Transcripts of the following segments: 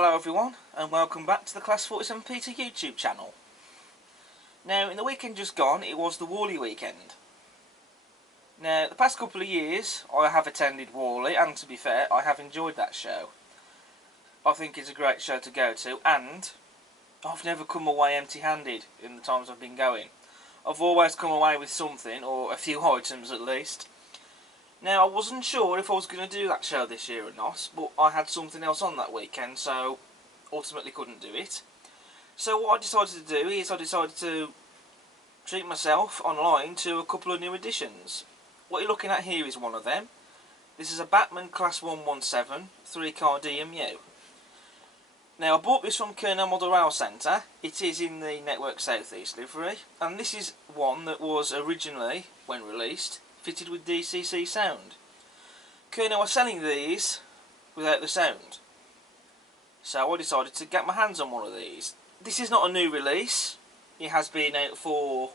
Hello everyone, and welcome back to the Class 47 Peter YouTube channel. Now, in the weekend just gone, it was the Worley weekend. Now, the past couple of years, I have attended Worley, and to be fair, I have enjoyed that show. I think it's a great show to go to, and I've never come away empty-handed in the times I've been going. I've always come away with something, or a few items at least. Now, I wasn't sure if I was going to do that show this year or not, but I had something else on that weekend, so ultimately couldn't do it. So what I decided to do is I decided to treat myself online to a couple of new additions. What you're looking at here is one of them. This is a Bachmann Class 117 3-car DMU. Now, I bought this from Colonel Model Rail Centre. It is in the Network South East livery, and this is one that was originally, when released, fitted with DCC sound. Colonel are selling these without the sound, so I decided to get my hands on one of these. This is not a new release. It has been out for,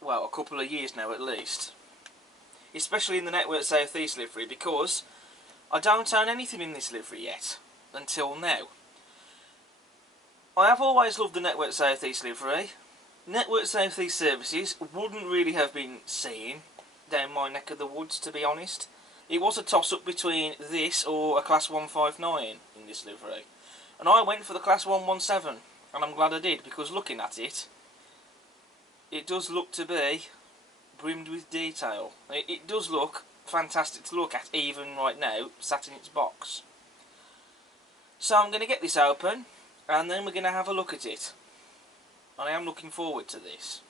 well, a couple of years now at least, especially in the Network South East livery, because I don't own anything in this livery yet, until now. I have always loved the Network South East livery. Network South East services wouldn't really have been seen down my neck of the woods, to be honest. It was a toss-up between this or a Class 159 in this livery, and I went for the Class 117, and I'm glad I did, because looking at it, it does look to be brimmed with detail. It does look fantastic to look at, even right now, sat in its box. So I'm going to get this open, and then we're going to have a look at it. I am looking forward to this.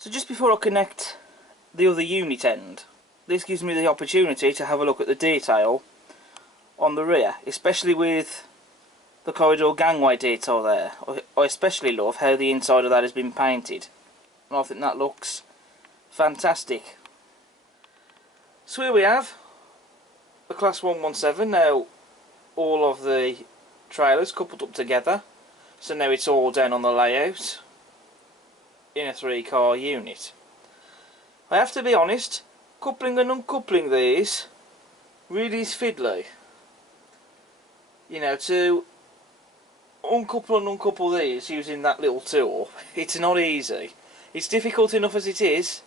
So just before I connect the other unit end, this gives me the opportunity to have a look at the detail on the rear, especially with the corridor gangway detail there. I especially love how the inside of that has been painted, and I think that looks fantastic. So here we have the Class 117. Now all of the trailers coupled up together, so now it's all down on the layout in a 3-car unit. I have to be honest, coupling and uncoupling these really is fiddly. You know, to uncouple and uncouple these using that little tool, it's not easy. It's difficult enough as it is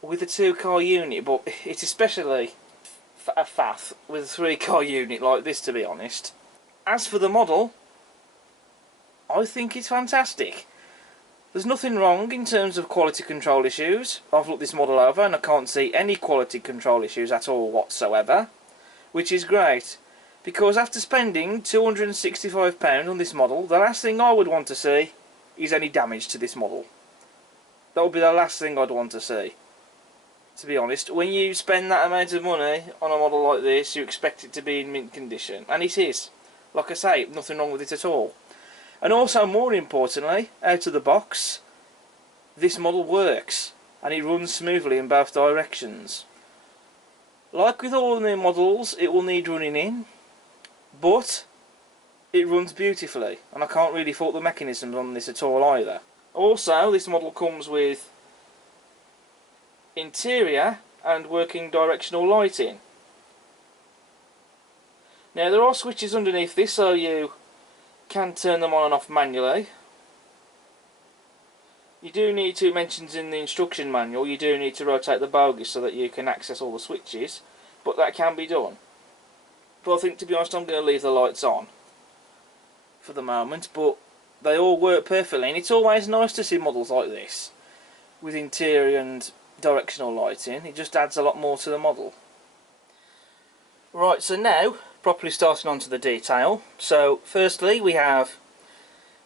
with a 2-car unit, but it's especially a faff with a 3-car unit like this, to be honest. As for the model, I think it's fantastic. There's nothing wrong in terms of quality control issues. I've looked this model over and I can't see any quality control issues at all whatsoever, which is great, because after spending £265 on this model, the last thing I would want to see is any damage to this model. That would be the last thing I'd want to see, to be honest. When you spend that amount of money on a model like this, you expect it to be in mint condition, and it is. Like I say, nothing wrong with it at all. And also, more importantly, out of the box, this model works, and it runs smoothly in both directions. Like with all new models, it will need running in, but it runs beautifully, and I can't really fault the mechanisms on this at all either. Also, this model comes with interior and working directional lighting. Now, there are switches underneath this, so you can turn them on and off manually. You do need to, mentions in the instruction manual, you do need to rotate the bogies so that you can access all the switches, but that can be done. But I think, to be honest, I'm going to leave the lights on for the moment, but they all work perfectly, and it's always nice to see models like this with interior and directional lighting. It just adds a lot more to the model. Right, so now properly starting onto the detail. So firstly, we have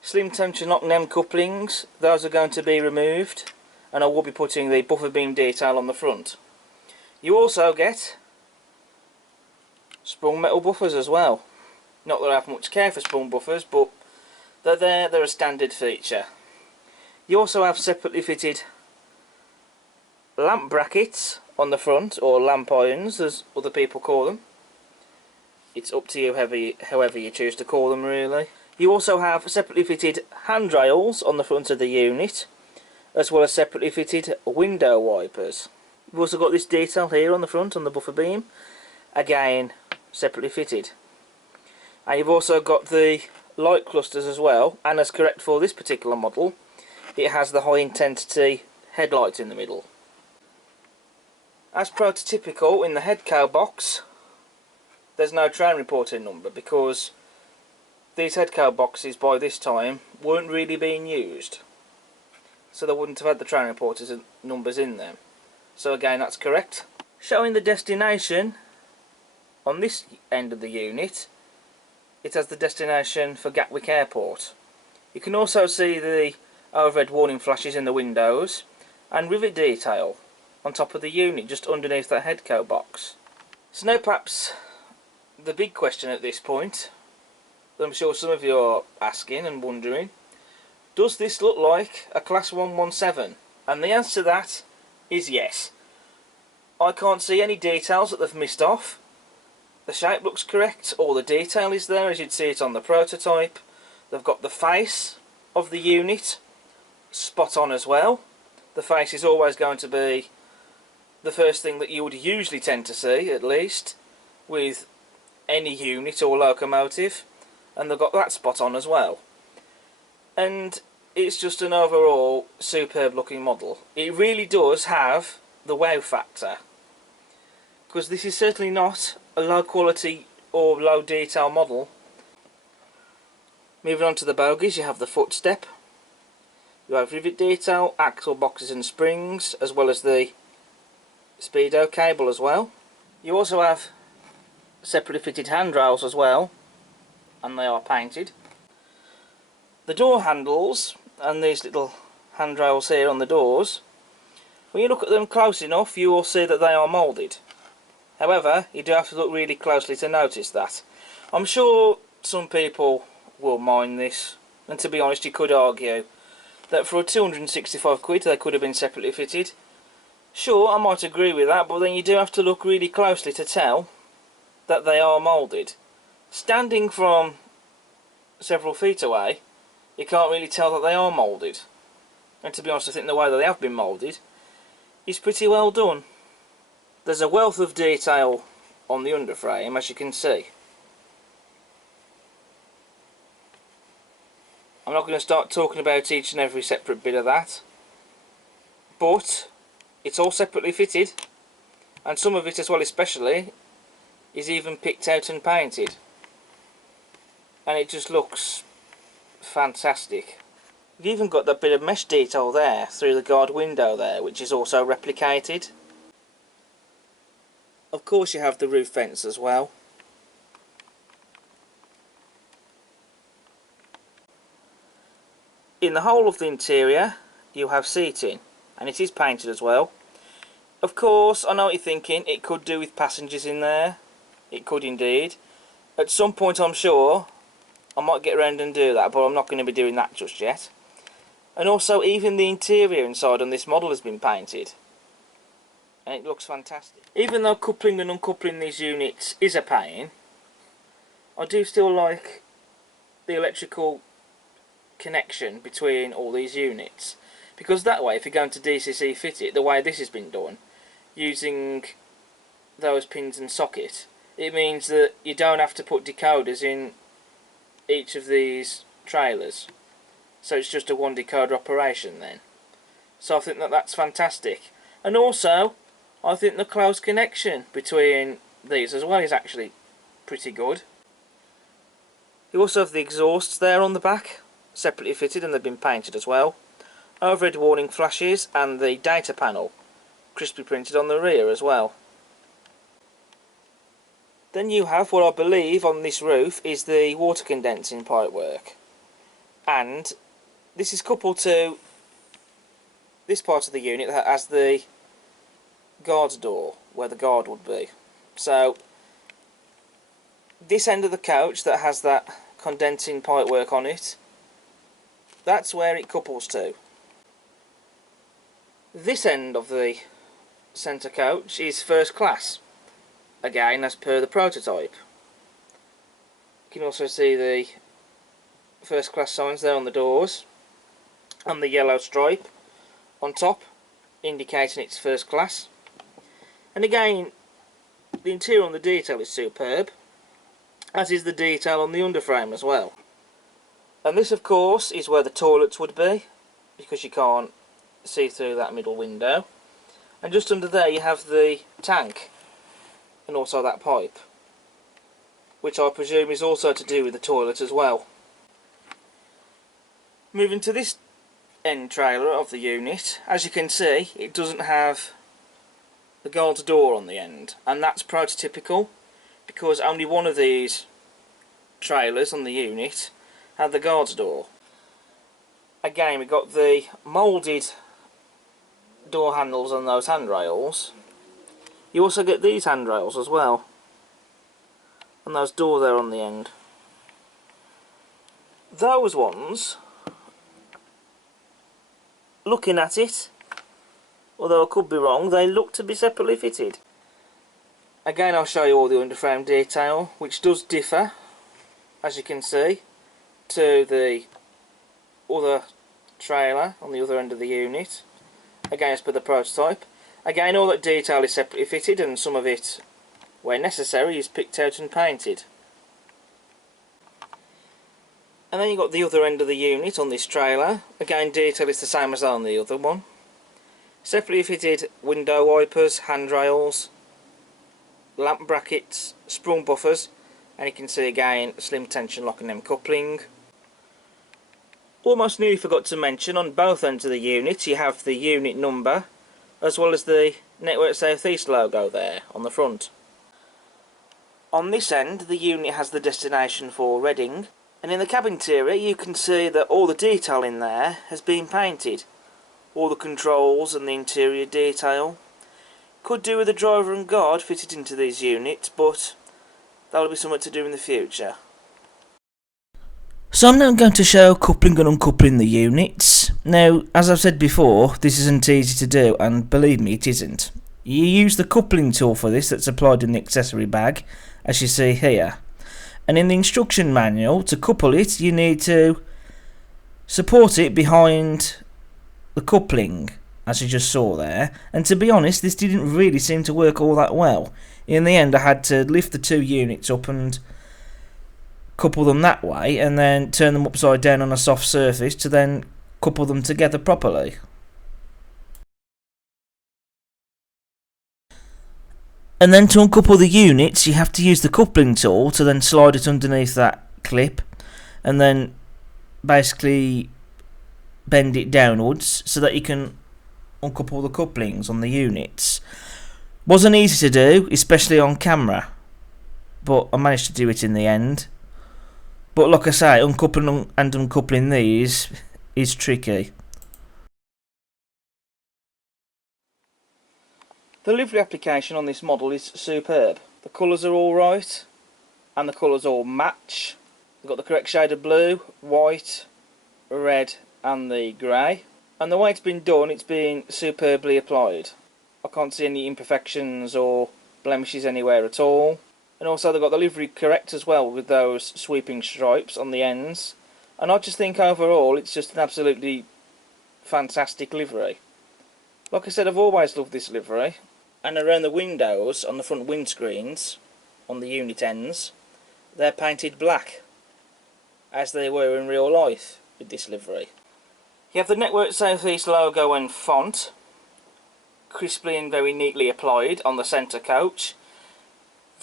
slim tension lock NEM couplings. Those are going to be removed, and I will be putting the buffer beam detail on the front. You also get sprung metal buffers as well. Not that I have much care for sprung buffers, but they're there, they're a standard feature. You also have separately fitted lamp brackets on the front, or lamp irons as other people call them. It's up to you however you choose to call them, really. You also have separately fitted handrails on the front of the unit, as well as separately fitted window wipers. You've also got this detail here on the front on the buffer beam, again separately fitted. And you've also got the light clusters as well, and as correct for this particular model, it has the high intensity headlights in the middle. As prototypical, in the head cow box there's no train reporting number, because these head cow boxes by this time weren't really being used, so they wouldn't have had the train reporters numbers in them. So again, that's correct. Showing the destination on this end of the unit, it has the destination for Gatwick Airport. You can also see the overhead warning flashes in the windows and rivet detail on top of the unit just underneath that head cow box. So now perhaps the big question at this point, that I'm sure some of you are asking and wondering, does this look like a Class 117? And the answer to that is yes. I can't see any details that they've missed off. The shape looks correct, all the detail is there as you'd see it on the prototype. They've got the face of the unit spot on as well. The face is always going to be the first thing that you would usually tend to see, at least, with any unit or locomotive, and they've got that spot on as well. And it's just an overall superb looking model. It really does have the wow factor, because this is certainly not a low quality or low detail model. Moving on to the bogies, you have the footstep, you have rivet detail, axle boxes and springs, as well as the speedo cable as well. You also have separately fitted handrails as well, and they are painted. The door handles and these little handrails here on the doors, when you look at them close enough you will see that they are moulded. However, you do have to look really closely to notice that. I'm sure some people will mind this, and to be honest you could argue that for 265 quid they could have been separately fitted. Sure, I might agree with that, but then you do have to look really closely to tell that they are moulded. Standing from several feet away, you can't really tell that they are moulded. And to be honest, I think the way that they have been moulded is pretty well done. There's a wealth of detail on the underframe, as you can see. I'm not going to start talking about each and every separate bit of that, but it's all separately fitted, and some of it as well especially is even picked out and painted, and it just looks fantastic. You've even got that bit of mesh detail there through the guard window there, which is also replicated. Of course you have the roof vents as well. In the whole of the interior you have seating, and it is painted as well. Of course, I know what you're thinking, it could do with passengers in there. It could indeed. At some point I'm sure I might get around and do that, but I'm not going to be doing that just yet. And also even the interior inside on this model has been painted, and it looks fantastic. Even though coupling and uncoupling these units is a pain, I do still like the electrical connection between all these units, because that way if you're going to DCC fit it the way this has been done, using those pins and socket, it means that you don't have to put decoders in each of these trailers, so it's just a one decoder operation then. So I think that that's fantastic. And also I think the close connection between these as well is actually pretty good. You also have the exhausts there on the back, separately fitted, and they've been painted as well. Overhead warning flashes and the data panel crisply printed on the rear as well. Then you have what I believe on this roof is the water condensing pipework, and this is coupled to this part of the unit that has the guard's door, where the guard would be. So this end of the coach that has that condensing pipework on it, that's where it couples to. This end of the centre coach is first class, again as per the prototype. You can also see the first class signs there on the doors, and the yellow stripe on top indicating it's first class. And again, the interior on the detail is superb, as is the detail on the underframe as well. And this of course is where the toilets would be, because you can't see through that middle window. And just under there you have the tank, and also that pipe, which I presume is also to do with the toilet as well. Moving to this end trailer of the unit, as you can see, it doesn't have the guard's door on the end, and that's prototypical because only one of these trailers on the unit had the guard's door. Again, we've got the moulded door handles on those handrails. You also get these handrails as well, and those doors there on the end. Those ones, looking at it, although I could be wrong, they look to be separately fitted. Again, I'll show you all the underframe detail, which does differ, as you can see, to the other trailer on the other end of the unit. Again, as per the prototype. Again, all that detail is separately fitted, and some of it, where necessary, is picked out and painted. And then you've got the other end of the unit on this trailer. Again, detail is the same as on the other one. Separately fitted window wipers, handrails, lamp brackets, sprung buffers, and you can see again slim tension lock and M coupling. Almost nearly forgot to mention, on both ends of the unit you have the unit number as well as the Network South East logo there on the front. On this end the unit has the destination for Reading, and in the cab interior you can see that all the detail in there has been painted. All the controls and the interior detail. Could do with the driver and guard fitted into these units, but that'll be something to do in the future. So I'm now going to show coupling and uncoupling the units. Now, as I've said before, this isn't easy to do, and believe me, it isn't. You use the coupling tool for this that's applied in the accessory bag, as you see here. And in the instruction manual, to couple it, you need to support it behind the coupling, as you just saw there. And to be honest, this didn't really seem to work all that well. In the end, I had to lift the two units up and couple them that way, and then turn them upside down on a soft surface to then couple them together properly. And then to uncouple the units you have to use the coupling tool to then slide it underneath that clip and then basically bend it downwards so that you can uncouple the couplings on the units. Wasn't easy to do, especially on camera, but I managed to do it in the end. But like I say, uncoupling and uncoupling these is tricky. The livery application on this model is superb. The colours are all right, and the colours all match. They've got the correct shade of blue, white, red and the grey. And the way it's been done, it's been superbly applied. I can't see any imperfections or blemishes anywhere at all. And also they've got the livery correct as well, with those sweeping stripes on the ends. And I just think overall it's just an absolutely fantastic livery. Like I said, I've always loved this livery. And around the windows, on the front windscreens, on the unit ends, they're painted black, as they were in real life with this livery. You have the Network South East logo and font, crisply and very neatly applied on the centre coach.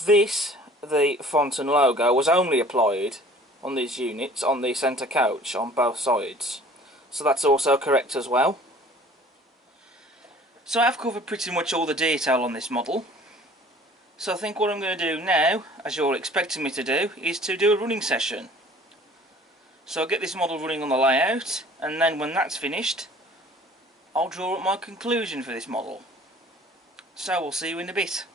This, the font and logo, was only applied on these units on the centre coach on both sides, so that's also correct as well. So I've covered pretty much all the detail on this model, so I think what I'm going to do now, as you're all expecting me to do, is to do a running session. So I'll get this model running on the layout, and then when that's finished I'll draw up my conclusion for this model. So we'll see you in a bit.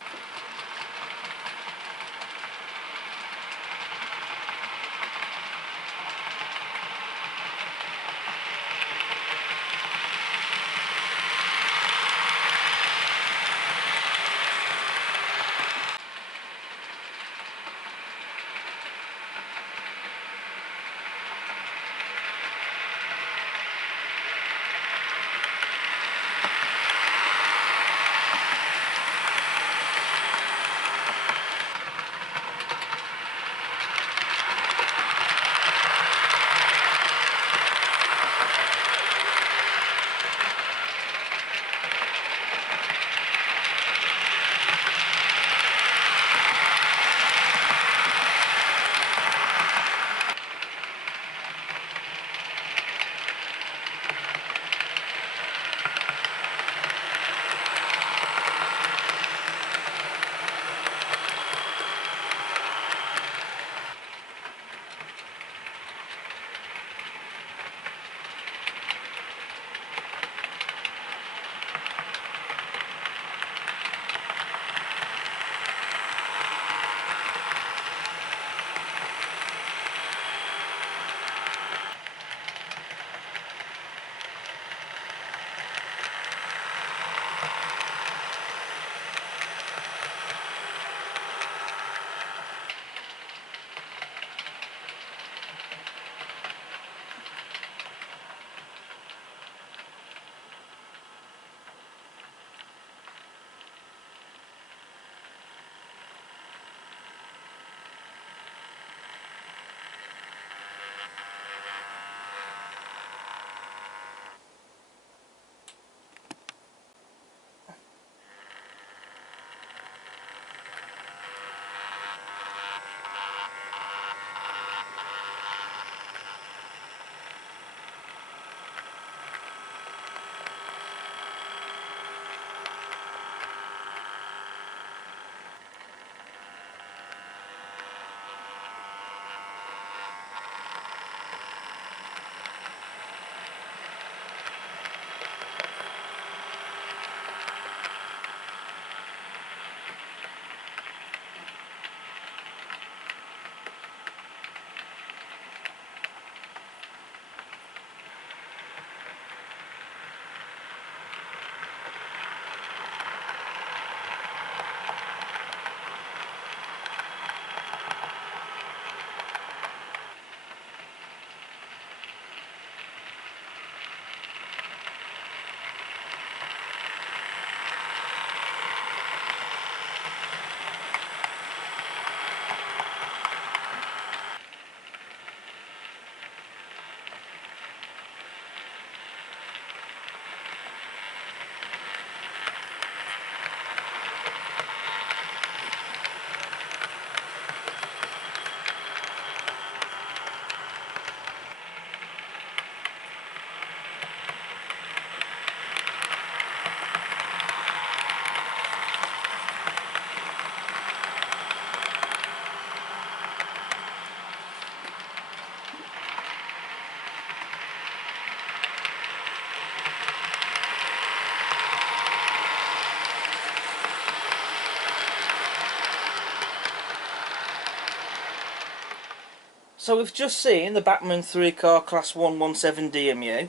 So we've just seen the Bachmann 3-car Class 117 DMU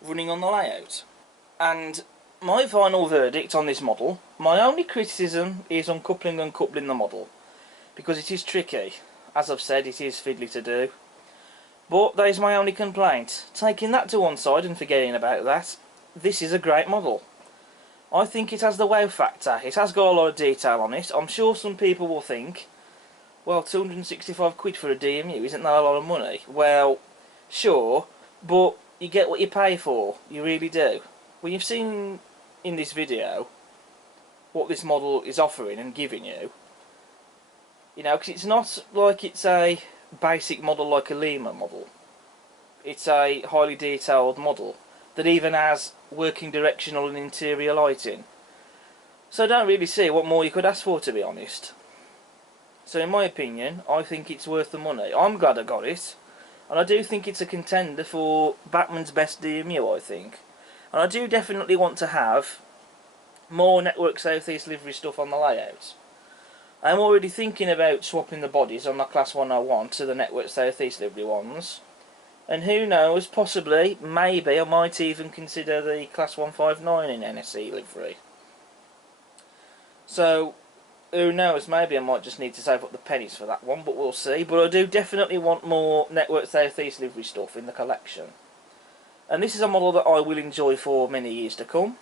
running on the layout. And my final verdict on this model, my only criticism is uncoupling and coupling the model, because it is tricky. As I've said, it is fiddly to do. But that is my only complaint. Taking that to one side and forgetting about that, this is a great model. I think it has the wow factor. It has got a lot of detail on it. I'm sure some people will think, well, 265 quid for a DMU, isn't that a lot of money? Well, sure, but you get what you pay for, you really do. Well, you've seen in this video what this model is offering and giving you. You know, because it's not like it's a basic model like a Lima model. It's a highly detailed model that even has working directional and interior lighting. So I don't really see what more you could ask for, to be honest. So in my opinion, I think it's worth the money. I'm glad I got it, and I do think it's a contender for Bachmann's best DMU, I think. And I do definitely want to have more Network South East livery stuff on the layout. I'm already thinking about swapping the bodies on my Class 101 to the Network South East livery ones. And who knows, possibly, maybe I might even consider the Class 159 in NSE livery. So, who knows, maybe I might just need to save up the pennies for that one, but we'll see. But I do definitely want more Network South East livery stuff in the collection. And this is a model that I will enjoy for many years to come.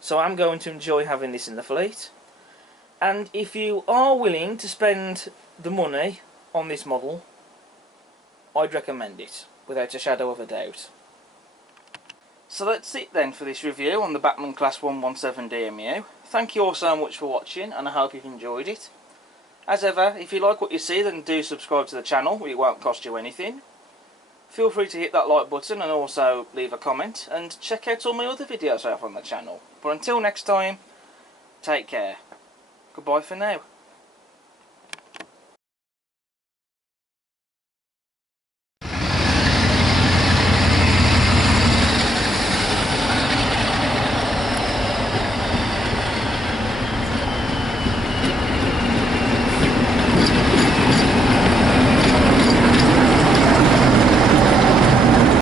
So I'm going to enjoy having this in the fleet. And if you are willing to spend the money on this model, I'd recommend it, without a shadow of a doubt. So that's it then for this review on the Bachmann Class 117 DMU. Thank you all so much for watching, and I hope you've enjoyed it. As ever, if you like what you see, then do subscribe to the channel, it won't cost you anything. Feel free to hit that like button and also leave a comment, and check out all my other videos I have on the channel. But until next time, take care. Goodbye for now.